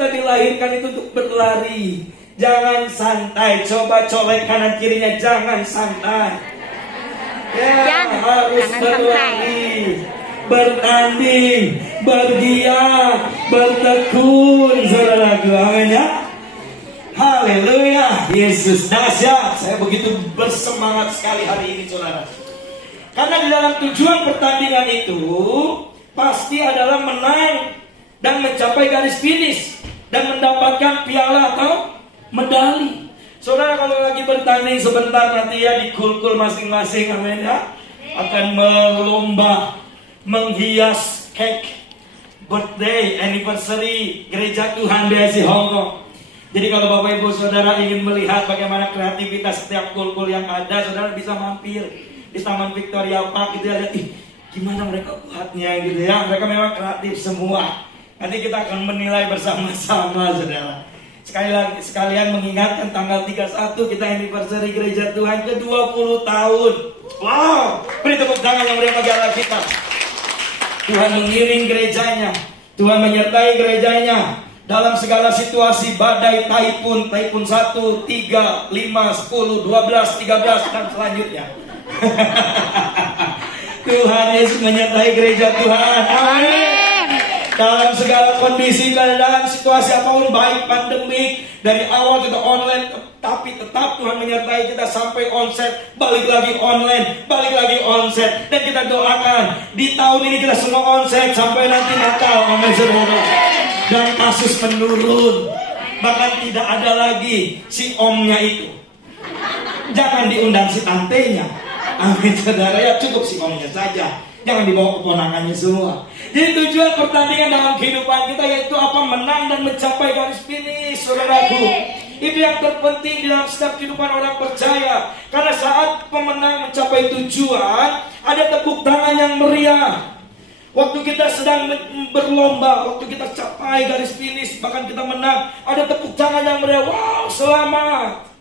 kita dilahirkan itu untuk berlari. Jangan santai. Coba colek kanan kirinya, jangan santai. Ya, harus berlari, bertanding, bergiat, bertekun, saudaraku. Amin ya. Haleluya. Yesus dahsyat. Saya begitu bersemangat sekali hari ini, saudara. Karena di dalam tujuan pertandingan itu pasti adalah menang dan mencapai garis finish dan mendapatkan piala atau medali. Saudara kalau lagi bertanding sebentar nanti ya dikul-kul masing-masing, amin ya, akan melomba menghias cake birthday anniversary gereja Tuhan BSI Hongkong. Jadi kalau Bapak Ibu Saudara ingin melihat bagaimana kreativitas setiap kul-kul yang ada, saudara bisa mampir di Taman Victoria Park gitu ya, lihat gimana mereka buatnya gitu ya. Mereka memang kreatif semua. Nanti kita akan menilai bersama-sama, saudara. Sekalian mengingatkan tanggal 31 kita anniversary gereja Tuhan ke 20 tahun. Wow, beri tepuk tangan yang meriah bagi Allah kita. Tuhan mengiring gerejanya, Tuhan menyertai gerejanya dalam segala situasi badai, taifun 1, 3, 5, 10, 12, 13 dan selanjutnya. Tuhan Yesus menyertai gereja Tuhan. Amin. Dalam segala kondisi, keadaan, situasi apapun, baik pandemik, dari awal kita online, tapi tetap Tuhan menyertai kita sampai onset, balik lagi online, balik lagi onset. Dan kita doakan di tahun ini kita semua onset sampai nanti Natal, amin saudara. Dan kasus menurun, bahkan tidak ada lagi si omnya itu. Jangan diundang si tantenya, amin saudara ya, cukup si omnya saja. Jangan dibawa keponakannya semua. Jadi tujuan pertandingan dalam kehidupan kita yaitu apa? Menang dan mencapai garis finish, saudaraku. Itu yang terpenting di dalam setiap kehidupan orang percaya. Karena saat pemenang mencapai tujuan, ada tepuk tangan yang meriah. Waktu kita sedang berlomba, waktu kita capai garis finish, bahkan kita menang, ada tepuk tangan yang meriah. Wow, selamat.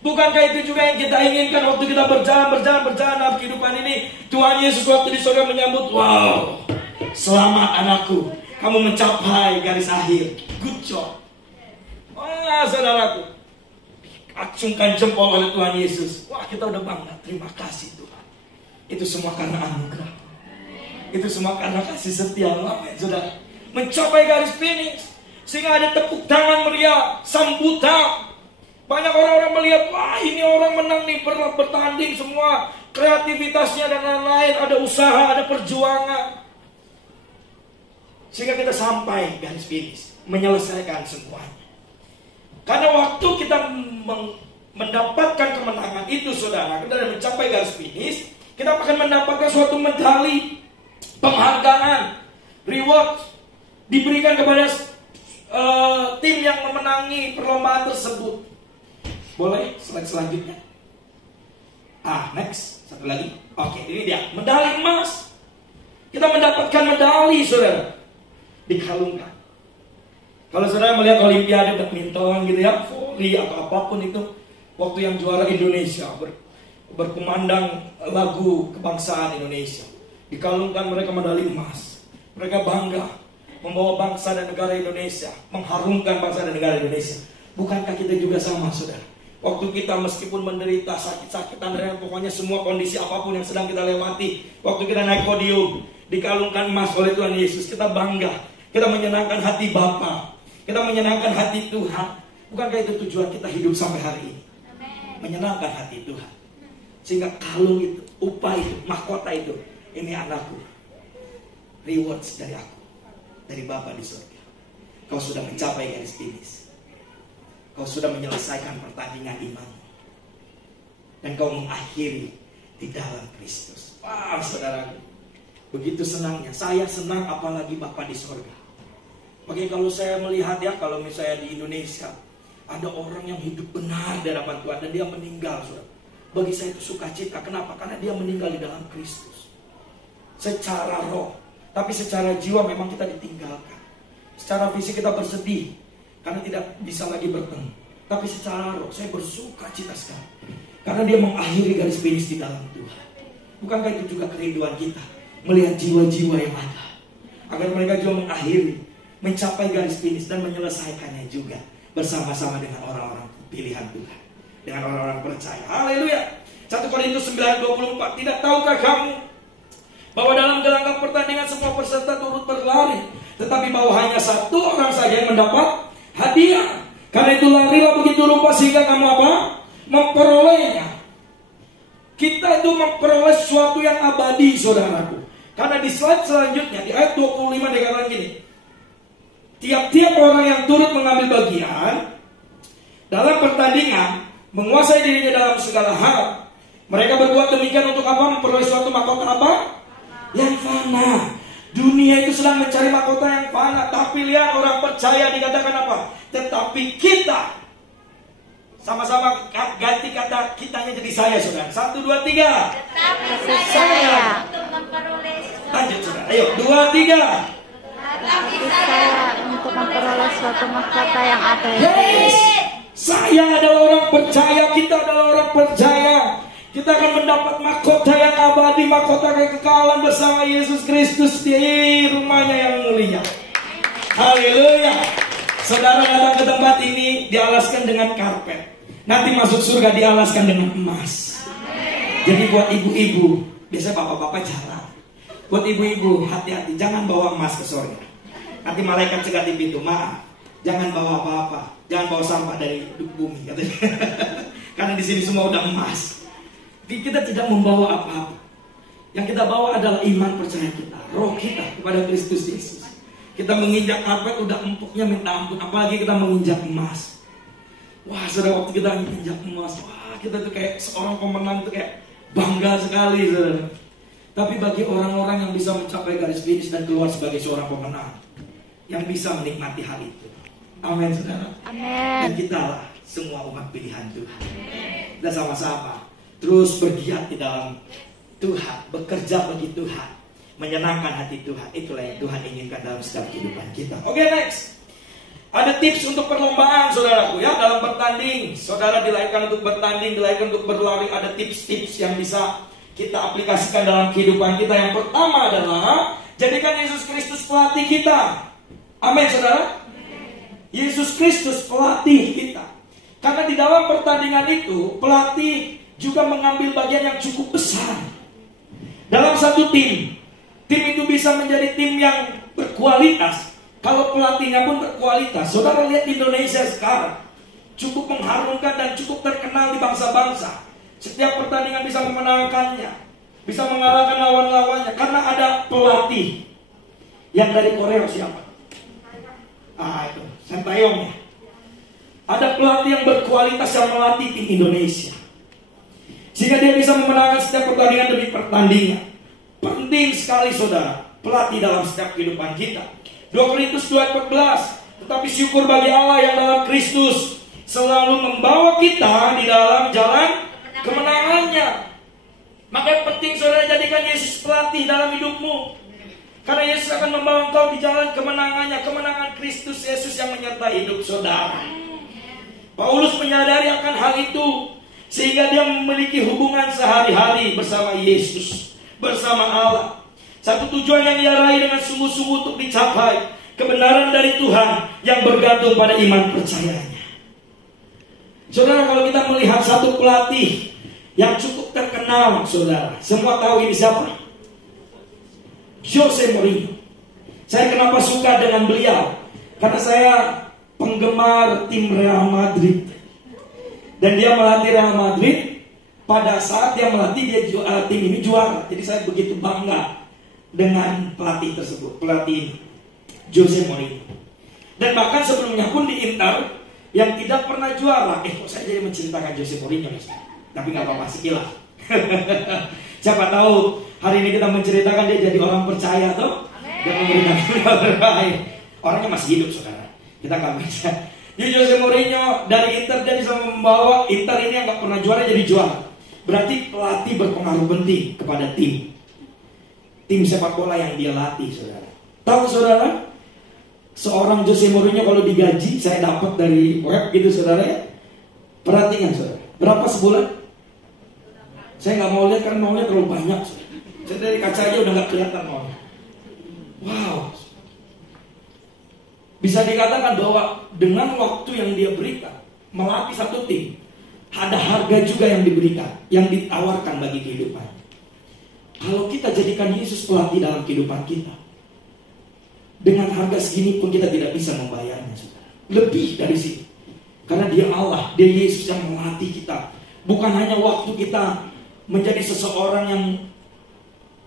Bukankah itu juga yang kita inginkan waktu kita berjalan dalam kehidupan ini? Tuhan Yesus waktu di surga menyambut, wow, selamat anakku, kamu mencapai garis akhir, good job. Wah saudaraku, acungkan jempol oleh Tuhan Yesus. Wah kita udah bangga, terima kasih Tuhan. Itu semua karena anugerah, itu semua karena kasih setia. Amin saudara. Mencapai garis finish, sehingga ada tepuk tangan meriah, sambutan. Banyak orang-orang melihat, wah ini orang menang nih, bertanding semua, kreativitasnya dan lain-lain, ada usaha, ada perjuangan. Sehingga kita sampai garis finish, menyelesaikan semuanya. Karena waktu kita mendapatkan kemenangan itu, saudara, kita mencapai garis finish, kita akan mendapatkan suatu medali, penghargaan, reward, diberikan kepada tim yang memenangi perlombaan tersebut. Boleh slide selanjutnya. Next, satu lagi. Oke, ini dia, medali emas. Kita mendapatkan medali, saudara, dikalungkan. Kalau saudara melihat Olimpiade badminton gitu ya, volley atau apapun itu, waktu yang juara Indonesia berkumandang lagu kebangsaan Indonesia, dikalungkan mereka medali emas. Mereka bangga membawa bangsa dan negara Indonesia, mengharumkan bangsa dan negara Indonesia. Bukankah kita juga sama, saudara? Waktu kita meskipun menderita sakit-sakitan dan pokoknya semua kondisi apapun yang sedang kita lewati, waktu kita naik podium, dikalungkan emas oleh Tuhan Yesus, kita bangga, kita menyenangkan hati Bapa, kita menyenangkan hati Tuhan. Bukankah itu tujuan kita hidup sampai hari ini? Menyenangkan hati Tuhan. Sehingga kalung itu, upah itu, mahkota itu, ini anakku, rewards dari aku, dari Bapa di surga. Kau sudah mencapai garis finish. Kau sudah menyelesaikan pertandingan iman, dan kau mengakhiri di dalam Kristus. Wah saudara, begitu senangnya. Saya senang apalagi Bapa di surga. Bagi kalau saya melihat ya, kalau misalnya di Indonesia ada orang yang hidup benar di hadapan Tuhan dan dia meninggal, saudara. Bagi saya itu sukacita. Kenapa? Karena dia meninggal di dalam Kristus. Secara roh, tapi secara jiwa memang kita ditinggalkan. Secara fisik kita bersedih karena tidak bisa lagi bertemu. Tapi secara roh saya bersuka cita sekali, karena dia mengakhiri garis finish di dalam Tuhan. Bukankah itu juga kerinduan kita, melihat jiwa-jiwa yang ada, agar mereka juga mengakhiri mencapai garis finish dan menyelesaikannya juga bersama-sama dengan orang-orang pilihan Tuhan, dengan orang-orang percaya. Haleluya. 1 Korintus 9:24. Tidak tahukah kamu bahwa dalam gelanggang pertandingan semua peserta turut berlari, tetapi bahwa hanya satu orang saja yang mendapat hadiah. Karena itu larilah begitu rupa sehingga kamu apa? Memperolehnya. Kita itu memperoleh sesuatu yang abadi, saudaraku. Karena di slide selanjutnya, di ayat 25 dikatakan gini, tiap-tiap orang yang turut mengambil bagian dalam pertandingan, menguasai dirinya dalam segala hal. Mereka berbuat demikian untuk apa? Memperoleh suatu mahkota apa? Yang fana. Dunia itu sedang mencari mahkota yang fana. Tapi lihat, orang percaya dikatakan apa? Tetapi kita, sama-sama ganti kata kitanya jadi saya, saudara. 1, 2, 3. Tetapi saya untuk memperoleh Lanjut, saudara. Ayo, 2, 3. Tetapi saya untuk memperoleh suatu mahkota yang abadi. Yes. Saya adalah orang percaya, kita adalah orang percaya. Kita akan mendapat mahkota yang abadi, mahkota kekekalan bersama Yesus Kristus di rumahnya yang mulia. Haleluya. Saudara datang ke tempat ini dialaskan dengan karpet. Nanti masuk surga dialaskan dengan emas. Jadi buat ibu-ibu, biasanya bapak-bapak jarang. Buat ibu-ibu, hati-hati, jangan bawa emas ke surga. Nanti malaikat cegat di pintu, maaf, jangan bawa apa-apa, jangan bawa sampah dari bumi, katanya. Karena di sini semua udah emas. Kita tidak membawa apa-apa. Yang kita bawa adalah iman percaya kita, roh kita kepada Kristus Yesus. Kita menginjak karpet udah empuknya minta ampun, apalagi kita menginjak emas. Wah, saudara, waktu kita menginjak emas, wah, kita tuh kayak seorang pemenang tuh kayak bangga sekali, saudara. Tapi bagi orang-orang yang bisa mencapai garis finish dan keluar sebagai seorang pemenang, yang bisa menikmati hal itu. Amin, saudara. Amin. Dan kita lah semua umat pilihan Tuhan. Kita sama-sama terus bergiat di dalam Tuhan, bekerja bagi Tuhan, menyenangkan hati Tuhan. Itulah yang Tuhan inginkan dalam setiap kehidupan kita. Oke, next. Ada tips untuk perlombaan, saudaraku, ya. Dalam bertanding, saudara dilahirkan untuk bertanding, dilahirkan untuk berlari. Ada tips-tips yang bisa kita aplikasikan dalam kehidupan kita. Yang pertama adalah jadikan Yesus Kristus pelatih kita. Amin, saudara. Yesus Kristus pelatih kita. Karena di dalam pertandingan itu, pelatih juga mengambil bagian yang cukup besar. Dalam satu tim itu bisa menjadi tim yang berkualitas kalau pelatihnya pun berkualitas. Saudara lihat Indonesia sekarang cukup mengharumkan dan cukup terkenal di bangsa-bangsa. Setiap pertandingan bisa memenangkannya, bisa mengalahkan lawan-lawannya karena ada pelatih. Yang dari Korea siapa? Itu Sintayong ya. Ada pelatih yang berkualitas yang melatih tim Indonesia, sehingga dia bisa memenangkan setiap pertandingan demi pertandingan. Penting sekali, saudara, pelatih dalam setiap kehidupan kita. 2 Korintus 2:14. Tetapi syukur bagi Allah yang dalam Kristus selalu membawa kita di dalam jalan kemenangannya. Maka penting, saudara, jadikan Yesus pelatih dalam hidupmu. Karena Yesus akan membawa engkau di jalan kemenangannya. Kemenangan Kristus Yesus yang menyertai hidup saudara. Paulus menyadari akan hal itu, sehingga dia memiliki hubungan sehari-hari bersama Yesus, bersama Allah. Satu tujuan yang ia raih dengan sungguh-sungguh untuk dicapai, kebenaran dari Tuhan yang bergantung pada iman percayanya. Saudara, kalau kita melihat satu pelatih yang cukup terkenal, saudara, semua tahu ini siapa? Jose Mourinho. Saya kenapa suka dengan beliau? Karena saya penggemar tim Real Madrid. Dan dia melatih Real Madrid. Pada saat dia melatih, tim ini juara. Jadi saya begitu bangga dengan pelatih tersebut, pelatih ini, Jose Mourinho. Dan bahkan sebelumnya pun di Inter yang tidak pernah juara. Kok saya jadi menceritakan Jose Mourinho, tapi nggak apa-apa, sekilas. Siapa tahu hari ini kita menceritakan dia jadi orang percaya, toh, dan memberikan terbaik. Orangnya masih hidup, saudara. Kita nggak bisa. Jadi Jose Mourinho dari Inter, dia bisa membawa Inter ini yang nggak pernah juara jadi juara. Berarti pelatih berpengaruh penting kepada tim sepak bola yang dia latih, saudara. Tahu, saudara, seorang Jose Mourinho kalau digaji, saya dapat dari web gitu, saudara ya. Perhatikan, saudara, berapa sebulan? Saya nggak mau lihat karena maunya terlalu banyak, saudara. Saya dari kaca aja udah nggak kelihatan maunya. Wow. Bisa dikatakan bahwa dengan waktu yang dia berikan melatih satu tim, ada harga juga yang diberikan, yang ditawarkan bagi kehidupan. Kalau kita jadikan Yesus pelatih dalam kehidupan kita, dengan harga segini pun kita tidak bisa membayarnya, saudara. Lebih dari sini. Karena dia Allah, dia Yesus yang melatih kita. Bukan hanya waktu kita menjadi seseorang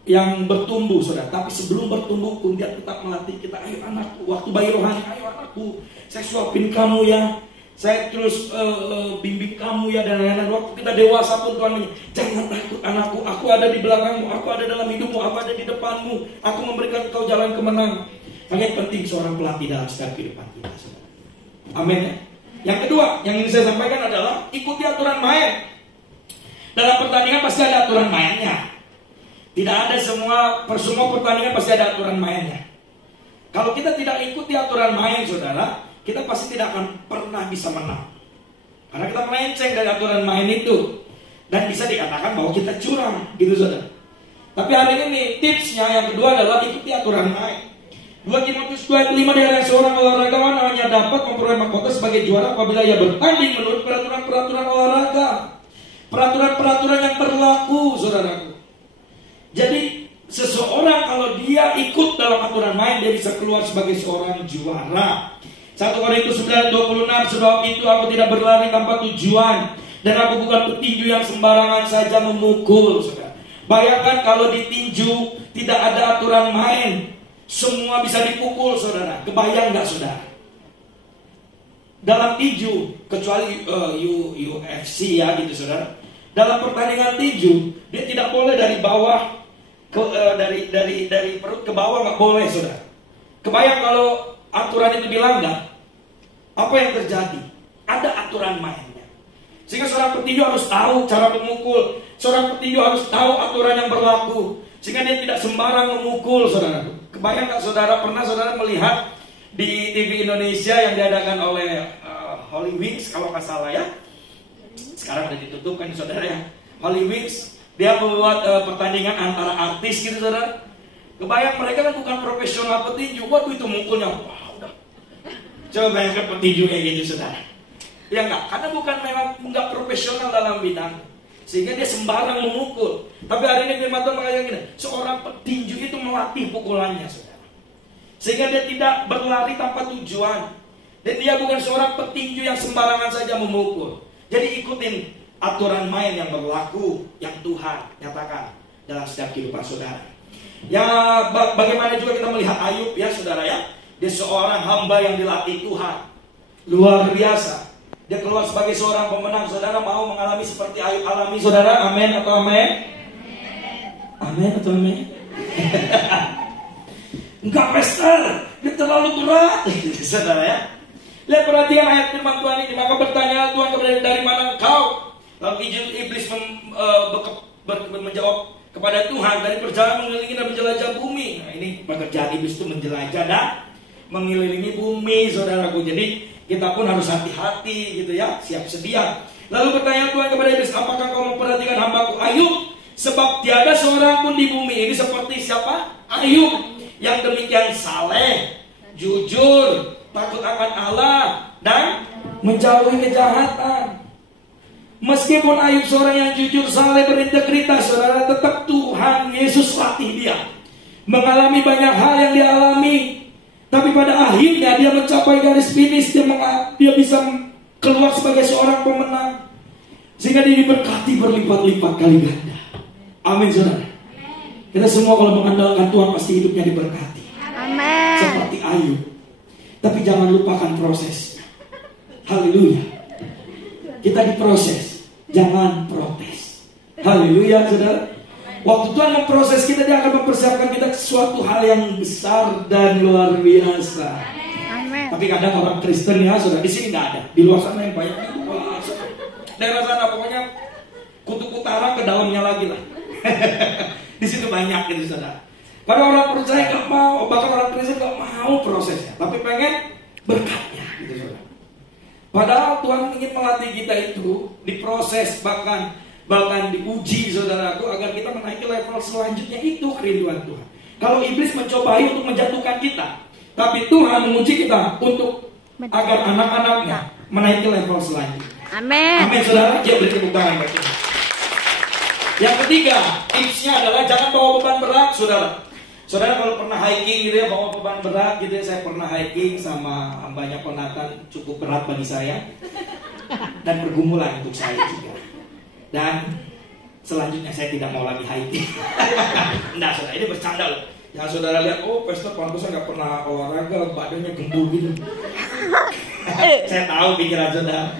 yang bertumbuh, saudara. Tapi sebelum bertumbuh pun dia tetap melatih kita. Ayo anakku, waktu bayi rohani, ayo anakku, saya suapin kamu ya. Saya terus bimbing kamu ya, dan lain-lain. Waktu kita dewasa pun Tuhan menyatakan, jangan takut anakku, aku ada di belakangmu, aku ada dalam hidupmu, aku ada di depanmu, aku memberikan kau jalan kemenangan. Sangat penting seorang pelatih dalam setiap kehidupan kita, saudara. Amin ya. Yang kedua yang ingin saya sampaikan adalah ikuti aturan main. Dalam pertandingan pasti ada aturan mainnya. Tidak ada semua pertandingan pasti ada aturan mainnya. Kalau kita tidak ikuti aturan main, saudara, kita pasti tidak akan pernah bisa menang. Karena kita melenceng dari aturan main itu. Dan bisa dikatakan bahwa kita curang, gitu saudara. Tapi hari ini tipsnya yang kedua adalah ikuti aturan main. 2 Timotius 2:5, dari seorang olahragawan hanya dapat memperoleh mahkota sebagai juara apabila ia bertanding menurut peraturan-peraturan olahraga. Peraturan-peraturan yang berlaku, saudaraku. Jadi seseorang kalau dia ikut dalam aturan main, dia bisa keluar sebagai seorang juara. 1 Korintus 9:26, sebab itu aku tidak berlari tanpa tujuan, dan aku bukan petinju yang sembarangan saja memukul, saudara. Bayangkan kalau ditinju tidak ada aturan main, semua bisa dipukul, saudara. Kebayang nggak, saudara? Dalam tinju, kecuali UFC ya, gitu, saudara. Dalam pertandingan tinju, dia tidak boleh dari bawah dari perut ke bawah, nggak boleh, saudara. Kebayang kalau aturan itu dilanggar, apa yang terjadi? Ada aturan mainnya. Sehingga seorang petinju harus tahu cara memukul. Seorang petinju harus tahu aturan yang berlaku, sehingga dia tidak sembarang memukul, saudara. Kebayang nggak, saudara, pernah saudara melihat di TV Indonesia yang diadakan oleh Holy Wings, kalau nggak salah ya. Sekarang udah ditutup kan, saudara ya. Holy Wings, dia membuat pertandingan antara artis, gitu, saudara. Kebayang mereka kan bukan profesional petinju. Waduh, itu mukulnya, wah, udah. Coba bayangkan petinju kayak gitu, saudara. Ya enggak, karena memang nggak profesional dalam bidang, sehingga dia sembarang memukul. Tapi hari ini firman Tuhan mengatakan gini, seorang petinju itu melatih pukulannya, saudara. Sehingga dia tidak berlari tanpa tujuan. Dan dia bukan seorang petinju yang sembarangan saja memukul. Jadi ikutin aturan main yang berlaku, yang Tuhan nyatakan dalam setiap kehidupan saudara. Ya, bagaimana juga kita melihat Ayub ya, saudara ya. Dia seorang hamba yang dilatih Tuhan. Luar biasa. Dia keluar sebagai seorang pemenang. Saudara mau mengalami seperti Ayub alami, saudara? Amin atau amin? Amin atau amin? Enggak, Pastor, dia terlalu berat, saudara ya. Lihat, perhatian ayat firman Tuhan ini. Maka bertanya Tuhan kepada, dari mana engkau? Lalu iblis menjawab kepada Tuhan, dari perjalanan mengelilingi dan menjelajah bumi. Nah, ini pekerjaan iblis itu menjelajah dan mengelilingi bumi, saudaraku. Jadi kita pun harus hati-hati, gitu ya, siap sedia. Lalu bertanya Tuhan kepada iblis, apakah kau memperhatikan hambaku Ayub? Sebab tiada seorang pun di bumi ini seperti siapa? Ayub, yang demikian saleh, jujur, takut akan Allah, dan menjauhi kejahatan. Meskipun Ayub seorang yang jujur, saleh, berintegritas, saudara, tetap Tuhan Yesus latih dia. Mengalami banyak hal yang dia alami, tapi pada akhirnya dia mencapai garis finish. Dia bisa keluar sebagai seorang pemenang, sehingga dia diberkati berlipat-lipat kali ganda. Amin, saudara. Kita semua kalau mengandalkan Tuhan pasti hidupnya diberkati. Amin. Seperti Ayub. Tapi jangan lupakan prosesnya. Haleluya. Kita diproses, jangan protes. Haleluya, saudara. Waktu Tuhan memproses kita, dia akan mempersiapkan kita sesuatu hal yang besar dan luar biasa. Amin. Tapi kadang orang Kristen ya, saudara, di sini nggak ada. Di luar sana yang banyak itu. Daerah sana pokoknya kutub utara ke dalamnya lagi lah. Di situ banyak gitu, saudara. Pada orang percaya nggak mau, bahkan orang Kristen nggak mau prosesnya, tapi pengen berkatnya, gitu, saudara. Padahal Tuhan ingin melatih kita itu diproses, bahkan diuji, saudaraku, agar kita menaiki level selanjutnya. Itu kerinduan Tuhan. Kalau iblis mencobai untuk menjatuhkan kita, Tapi Tuhan menguji kita untuk agar anak-anaknya menaiki level selanjutnya. Amin. Amin, saudara. Dia beri tepuk tangan. Yang ketiga, tipsnya adalah jangan bawa beban berat, saudara. Saudara kalau pernah hiking gitu ya, bawa beban berat gitu ya. Saya pernah hiking sama banyak pendatang, cukup berat bagi saya. Dan pergumulan untuk saya juga. Dan selanjutnya saya tidak mau lagi hiking. Nah, saudara, ini bercanda loh. Yang saudara lihat, oh Pastor pantesan gak pernah olahraga, badannya gembul gitu. Saya tahu pikiran saudara.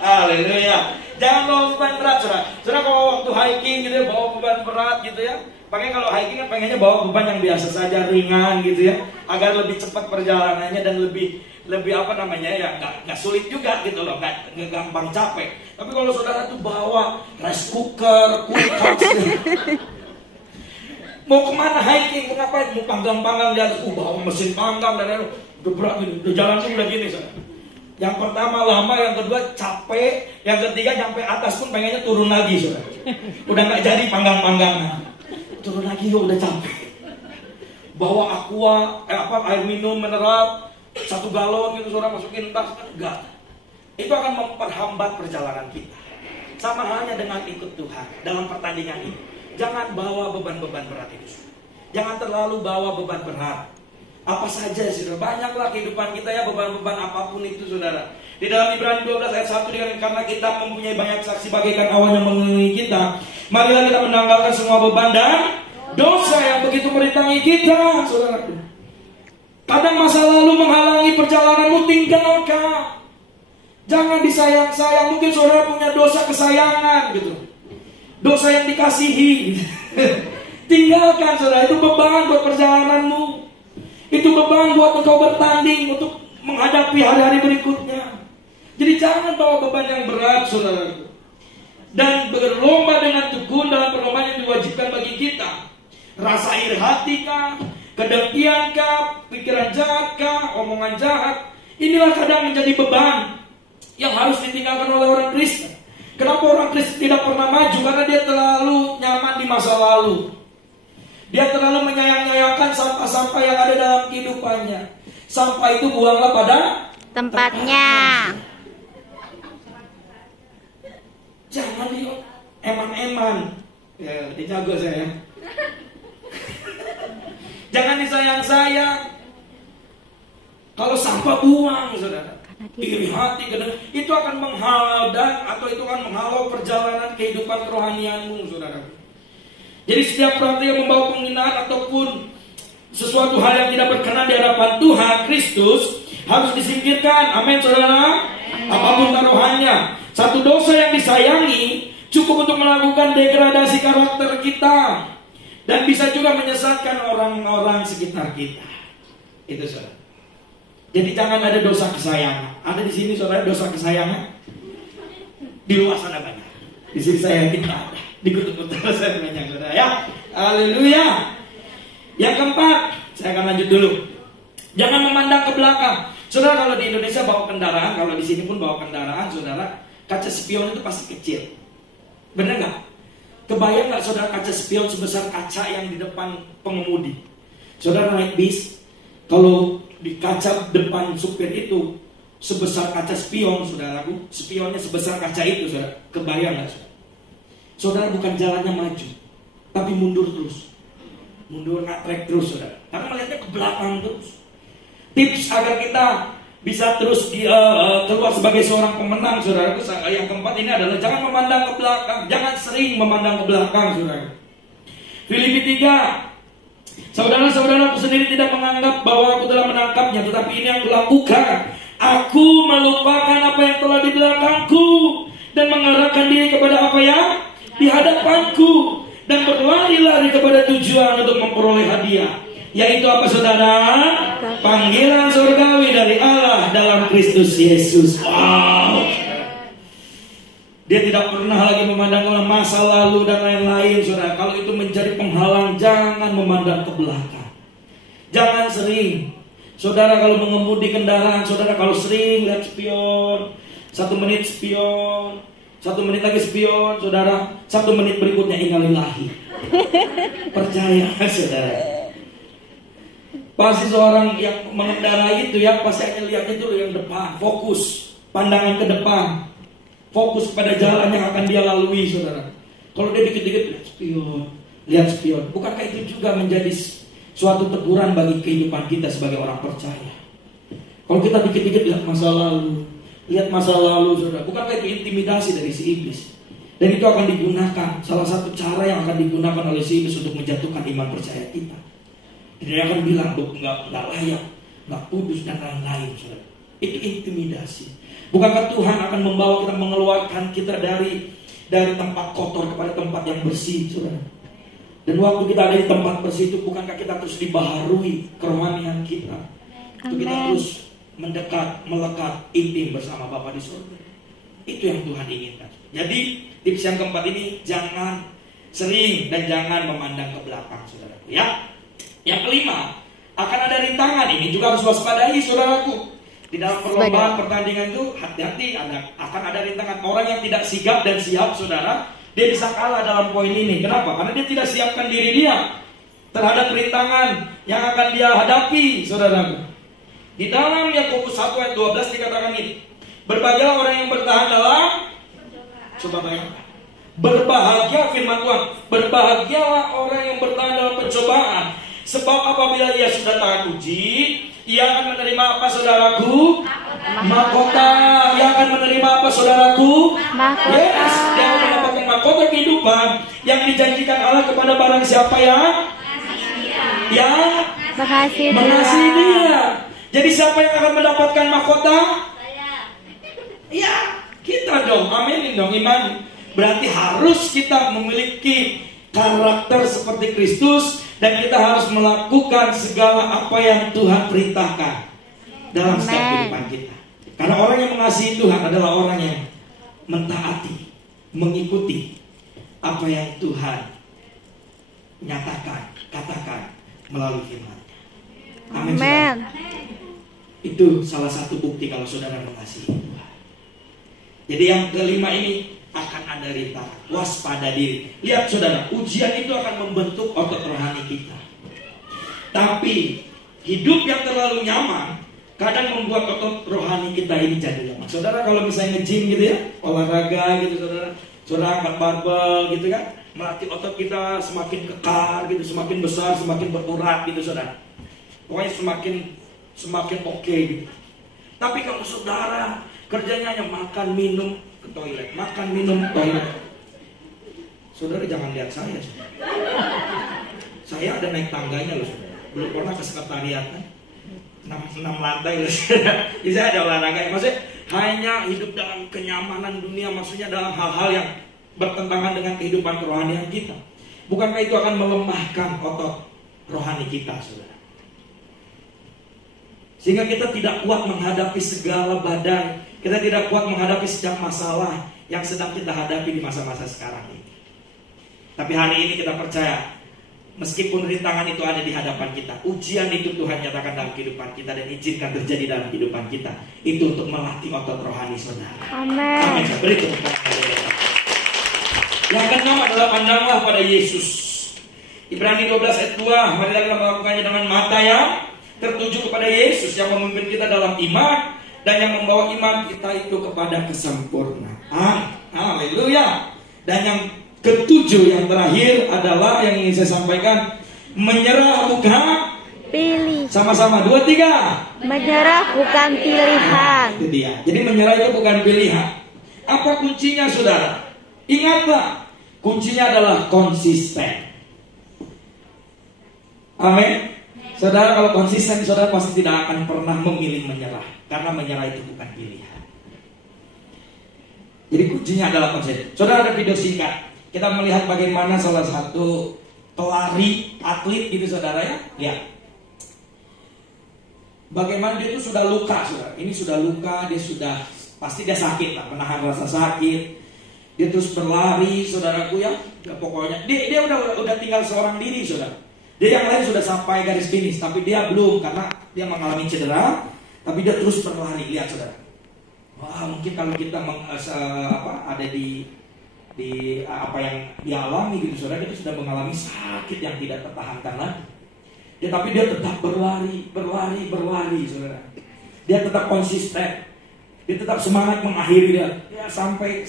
Haleluya. Jangan bawa beban berat, saudara. Saudara kalau waktu hiking gitu ya, bawa beban berat gitu ya. Makanya kalau hiking kan pengennya bawa beban yang biasa saja, ringan gitu ya, agar lebih cepat perjalanannya dan lebih apa namanya ya, nggak sulit juga gitu loh, nggak gampang capek. Tapi kalau saudara tuh bawa rice cooker, kulkas, mau kemana hiking, mau ngapain, mau panggang-panggang di atas, bawa mesin panggang dan lain-lain, udah berat gitu, udah jalan tuh udah gini saudara. Yang pertama lama, yang kedua capek, yang ketiga sampai atas pun pengennya turun lagi saudara. Udah nggak jadi panggang-panggangan, turun lagi yuk, udah capek. Bawa air minum mineral 1 galon gitu saudara, masukin tas, enggak. Itu akan memperhambat perjalanan kita. Sama halnya dengan ikut Tuhan dalam pertandingan ini. Jangan bawa beban-beban berat itu. Jangan terlalu bawa beban berat. Apa saja saudara, banyaklah kehidupan kita ya, beban-beban apapun itu saudara. Di dalam Ibrani 12 ayat 1 dikatakan, karena kita mempunyai banyak saksi bagaikan awan yang mengelilingi kita, marilah kita menanggalkan semua beban dan dosa yang begitu merintangi kita, saudara. Kadang masa lalu menghalangi perjalananmu, tinggalkan. Jangan disayang-sayang. Mungkin saudara punya dosa kesayangan gitu, dosa yang dikasihi. Tinggalkan saudara, itu beban buat perjalananmu. Itu beban buat engkau bertanding untuk menghadapi hari-hari berikutnya. Jadi jangan bawa beban yang berat saudara. Dan berlomba dengan tekun dalam perlombaan yang diwajibkan bagi kita. Rasa iri hati kah, kedengkian kah, pikiran jahat kah, omongan jahat, inilah kadang menjadi beban yang harus ditinggalkan oleh orang Kristen. Kenapa orang Kristen tidak pernah maju? Karena dia terlalu nyaman di masa lalu. Dia terlalu menyayang-nyayangkan sampah-sampah yang ada dalam kehidupannya. Sampah itu buanglah pada tempatnya. Jangan dia eman-eman. Ya, dijago saya. Jangan disayang-sayang. Kalau sampah buang, saudara. Iri hati, itu akan menghadang atau itu akan menghalau perjalanan kehidupan kerohanianmu, saudara. Jadi setiap praktik yang membawa penghinaan ataupun sesuatu hal yang tidak berkenan di hadapan Tuhan Kristus harus disingkirkan. Amin, saudara. Apapun taruhannya. Satu dosa yang disayangi cukup untuk melakukan degradasi karakter kita dan bisa juga menyesatkan orang-orang sekitar kita. Itu saudara. Jadi jangan ada dosa kesayangan. Ada di sini saudara dosa kesayangan? Di luar sana banyak. Di sini saya tidak ada. Di kutub utara saya banyak saudara ya. Haleluya. Yang keempat, saya akan lanjut dulu. Jangan memandang ke belakang. Saudara, kalau di Indonesia bawa kendaraan, kalau di sini pun bawa kendaraan, saudara, kaca spion itu pasti kecil. Benar nggak? Kebayang nggak saudara kaca spion sebesar kaca yang di depan pengemudi? Saudara naik bis, kalau di kaca depan supir itu sebesar kaca spion, saudaraku, spionnya sebesar kaca itu, saudara. Kebayang nggak, saudara? Saudara bukan jalannya maju, tapi mundur terus. Mundur nge-track terus, saudara. Karena melihatnya ke belakang terus. Tips agar kita bisa terus keluar sebagai seorang pemenang, saudara. Yang keempat ini adalah jangan memandang ke belakang. Jangan sering memandang ke belakang, saudara. Filipi 3. Saudara-saudaraku sendiri tidak menganggap bahwa aku telah menangkapnya, tetapi ini yang kulakukan. Aku melupakan apa yang telah di belakangku dan mengarahkan diri kepada apa yang di hadapanku dan berlari-lari kepada tujuan untuk memperoleh hadiah, yaitu apa saudara? Panggilan surgawi dari Allah dalam Kristus Yesus. Wow. Dia tidak pernah lagi memandang masa lalu dan lain-lain, saudara. Kalau itu menjadi penghalang, jangan memandang ke belakang. Jangan sering, saudara, kalau mengemudi kendaraan, saudara, kalau sering lihat spion, 1 menit spion, 1 menit lagi spion, saudara, 1 menit berikutnya innalillahi. Percaya, saudara. Pasti seorang yang mengendarai itu ya pasti hanya lihatnya dulu yang depan, fokus, pandangan ke depan, fokus pada jalan yang akan dia lalui, saudara. Kalau dia dikit-dikit lihat spion, bukankah itu juga menjadi suatu teguran bagi kehidupan kita sebagai orang percaya? Kalau kita dikit-dikit lihat masa lalu, saudara, bukankah itu intimidasi dari si iblis? Dan itu akan digunakan, salah satu cara yang akan digunakan oleh si iblis untuk menjatuhkan iman percaya kita. Dia akan bilang, nggak layak, nggak kudus dan lain-lain, saudara. Itu intimidasi. Bukankah Tuhan akan membawa kita, mengeluarkan kita dari tempat kotor kepada tempat yang bersih, saudara? Dan waktu kita ada di tempat bersih itu, bukankah kita terus dibaharui kerohanian kita? Itu kita terus mendekat, melekat, intim bersama Bapa di surga. Itu yang Tuhan inginkan. Jadi tips yang keempat ini, jangan sering dan jangan memandang ke belakang, saudara. Ya. Yang kelima, akan ada rintangan. Ini juga harus waspadai, saudaraku. Di dalam perlombaan pertandingan itu hati-hati, akan ada rintangan. Orang yang tidak sigap dan siap, saudara, dia bisa kalah dalam poin ini. Kenapa? Karena dia tidak siapkan diri dia terhadap rintangan yang akan dia hadapi, saudaraku. Di dalam Yakobus 1 ayat 12 dikatakan ini, berbahagialah orang yang bertahan dalam, coba bayangkan, berbahagia firman Tuhan, berbahagialah orang yang bertahan dalam pencobaan, sebab apabila ia sudah tahan uji, ia akan menerima apa, saudaraku? Mahkota. Ia akan menerima apa, saudaraku? Mahkota. Yes, dia akan mendapatkan mahkota kehidupan yang dijanjikan Allah kepada barang siapa yang mengasihi dia. Jadi siapa yang akan mendapatkan mahkota? Ya, kita dong. Amin dong, iman. Berarti harus kita memiliki karakter seperti Kristus. Dan kita harus melakukan segala apa yang Tuhan perintahkan dalam setiap kehidupan kita. Karena orang yang mengasihi Tuhan adalah orang yang mentaati, mengikuti apa yang Tuhan nyatakan, katakan melalui firman-Nya. Amin. Itu salah satu bukti kalau saudara mengasihi Tuhan. Jadi yang kelima ini, akan ada rintangan, waspada diri. Lihat saudara, ujian itu akan membentuk otot rohani kita. Tapi hidup yang terlalu nyaman kadang membuat otot rohani kita ini jadi lemah. Saudara kalau misalnya nge-gym gitu ya, olahraga gitu saudara angkat barbel gitu kan, melatih otot kita semakin kekar gitu, semakin besar, semakin berurat gitu saudara. Pokoknya semakin oke gitu. Tapi kalau saudara kerjanya hanya makan, minum, ke toilet, makan, minum, toilet. Saudara jangan lihat saya, saudara. Saya ada naik tangganya loh, saudara. Belum pernah ke sekretariat kan? 6 lantai loh, saudara. Jadi saya ada olahraga. Maksudnya hanya hidup dalam kenyamanan dunia, maksudnya dalam hal-hal yang bertentangan dengan kehidupan kerohanian kita. Bukankah itu akan melemahkan otot rohani kita, saudara? Sehingga kita tidak kuat menghadapi segala badai. Kita tidak kuat menghadapi setiap masalah yang sedang kita hadapi di masa-masa sekarang ini. Tapi hari ini kita percaya, meskipun rintangan itu ada di hadapan kita, ujian itu Tuhan nyatakan dalam kehidupan kita dan izinkan terjadi dalam kehidupan kita. Itu untuk melatih otot rohani saudara. Amin. Beri tepuk tangan. Yang keenam adalah pandanglah pada Yesus. Ibrani 12 ayat 2, marilah kita melakukannya dengan mata yang tertuju kepada Yesus yang memimpin kita dalam iman dan yang membawa iman kita itu kepada kesempurnaan. Haleluya. Dan yang ketujuh, yang terakhir adalah yang ingin saya sampaikan, menyerah bukan pilih. Sama-sama 2, 3. Menyerah bukan pilihan. Itu dia. Jadi menyerah itu bukan pilihan. Apa kuncinya, saudara? Ingatlah, kuncinya adalah konsisten. Amin. Saudara kalau konsisten, saudara pasti tidak akan pernah memilih menyerah. Karena menyerah itu bukan pilihan. Jadi kuncinya adalah konsisten. Saudara, ada video singkat. Kita melihat bagaimana salah satu pelari, atlet gitu saudara ya. Lihat. Bagaimana dia itu sudah luka, saudara. Ini sudah luka, pasti dia sakit lah, menahan rasa sakit. Dia terus berlari, saudaraku ya. Pokoknya dia udah tinggal seorang diri, saudara. Dia yang lain sudah sampai garis finish, tapi dia belum karena dia mengalami cedera. Tapi dia terus berlari, lihat saudara. Wah, mungkin kalau kita ada di apa yang dialami gitu saudara, itu sudah mengalami sakit yang tidak tertahankan lagi. Ya, tapi dia tetap berlari, saudara. Dia tetap konsisten. Dia tetap semangat mengakhiri dia. Ya, sampai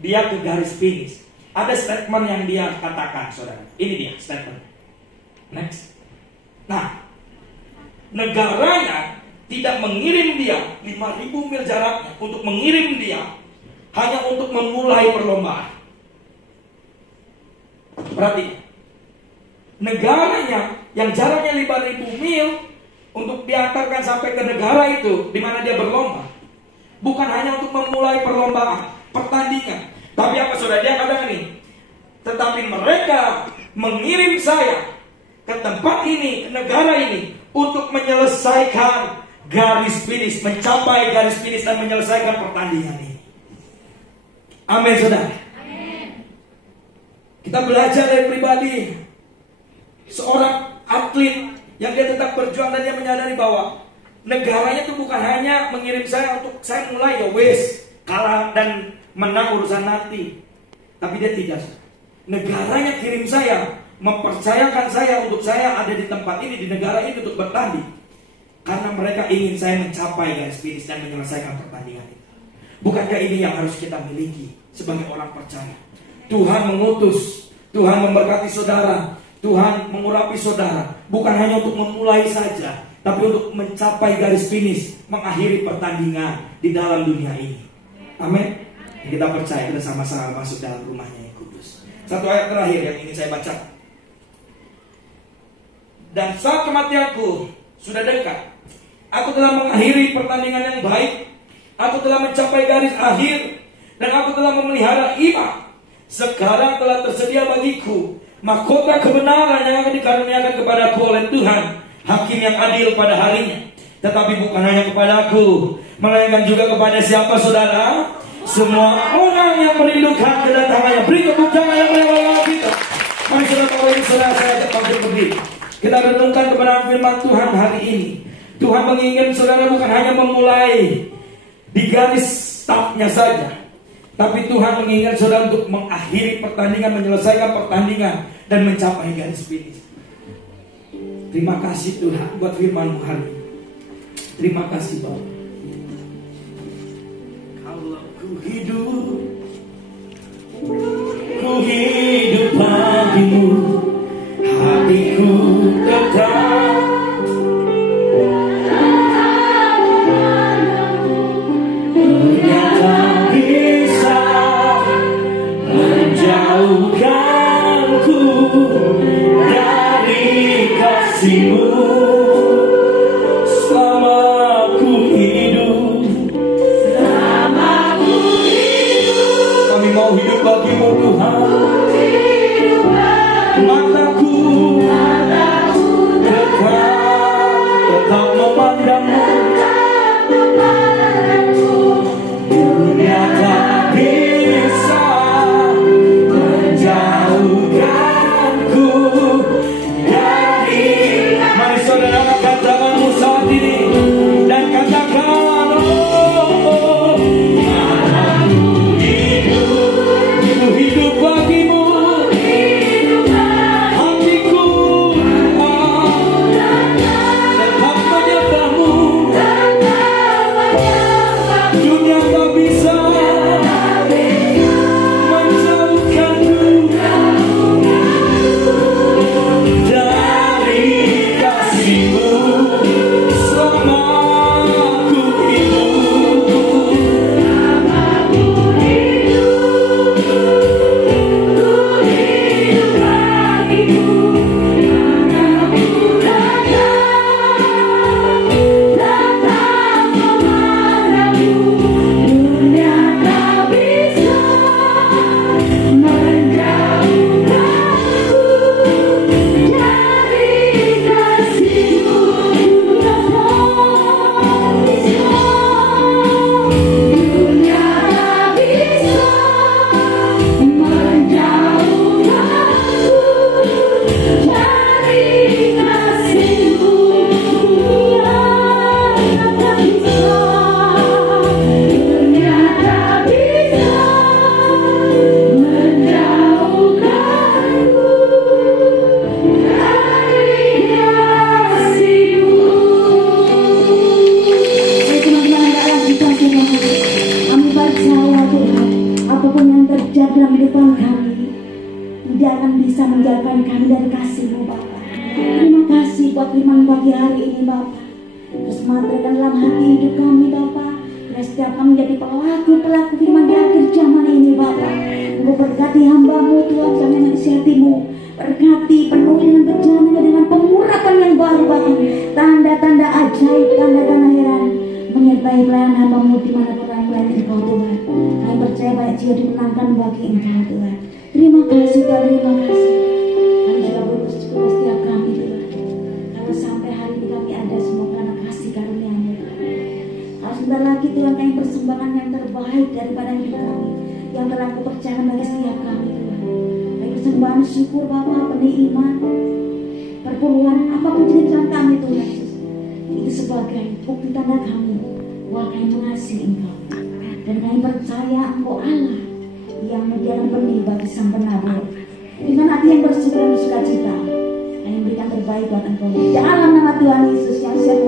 dia ke garis finish. Ada statement yang dia katakan, saudara. Ini dia statement. Next. Nah, negaranya tidak mengirim dia 5.000 mil jaraknya untuk mengirim dia hanya untuk memulai perlombaan. Perhatikan. Negaranya yang jaraknya 5.000 mil untuk diantarkan sampai ke negara itu di mana dia berlomba, bukan hanya untuk memulai perlombaan, pertandingan. Tapi apa saudara, dia katakan ini, tetapi mereka mengirim saya ke tempat ini, ke negara ini, untuk menyelesaikan garis finish, mencapai garis finish dan menyelesaikan pertandingan ini. Amin saudara. Kita belajar dari pribadi seorang atlet yang dia tetap berjuang dan dia menyadari bahwa negaranya itu bukan hanya mengirim saya untuk saya mulai ya wes kalah dan menang urusan nanti, tapi dia tidak. Negaranya kirim saya, mempercayakan saya untuk saya ada di tempat ini, di negara ini untuk bertanding, karena mereka ingin saya mencapai garis finish dan menyelesaikan pertandingan itu. Bukankah ini yang harus kita miliki sebagai orang percaya? Tuhan mengutus, Tuhan memberkati saudara, Tuhan mengurapi saudara, bukan hanya untuk memulai saja, tapi untuk mencapai garis finish, mengakhiri pertandingan di dalam dunia ini. Amin. Kita percaya, kita sama-sama masuk dalam rumahnya yang kudus. Satu ayat terakhir yang ingin saya baca. Dan saat kematianku sudah dekat, aku telah mengakhiri pertandingan yang baik, aku telah mencapai garis akhir, dan aku telah memelihara iman. Sekarang telah tersedia bagiku mahkota kebenaran yang akan dikaruniakan kepadaku oleh Tuhan, hakim yang adil pada harinya. Tetapi bukan hanya kepadaku, melainkan juga kepada siapa saudara? Semua orang yang merindukan kedatangannya. Beri tepuk tangan yang meriah kita. Mari saudara, saya ajak bangkit berdiri. Kita renungkan kebenaran firman Tuhan hari ini. Tuhan menginginkan saudara bukan hanya memulai di garis startnya saja, tapi Tuhan menginginkan saudara untuk mengakhiri pertandingan, menyelesaikan pertandingan, dan mencapai garis finish. Terima kasih Tuhan buat firman-Mu hari ini. Terima kasih Bapak. Kalau ku hidup bagimu, hatiku tetap menjauhkanku dari kasih-Mu. Selama ku hidup, kami mau hidup bagi-Mu Tuhan. Tuhan bisa menjauhkan kami dari kasih-Mu Bapa. Terima kasih buat firman pagi hari ini Bapa. Terus matikan dalam hati hidup kami Bapa. Dan setiap kami menjadi pelaku firman di akhir zaman ini Bapa. Engkau berkati hamba-Mu Tuhan, kami mengisi hati-Mu. Berkati, penuhi dengan berjalan dengan pengurapan yang baru Bapa. Tanda-tanda ajaib, tanda-tanda heran menyertai pelayanan hamba-Mu dimanapun kami melayani Engkau Tuhan. Kami percaya banyak jiwa dimenangkan bagi Engkau Tuhan. Terima kasih Tuhan, terima kasih. Kami juga bersyukur setiap kami Tuhan. Kalau sampai hari ini kami ada semua karena kasih karunia-Mu Tuhan. Kalau sebentar lagi Tuhan kami persembahkan yang terbaik daripada hidup kami, yang telah Kau percayakan bagi setiap kami Tuhan. Baik persembahan syukur Bapa, penuh iman, perpuluhan apapun jenis dalam kami Tuhan Yesus. Itu sebagai bukti tanda kami bahwa kami mengasihi Engkau. Dan kami percaya Engkau Allah yang menyediakan benih bagi sang penabur. Dengan hati yang bersyukur dan sukacita, kami berikan terbaik buat Engkau. Dalam nama Tuhan Yesus yang siap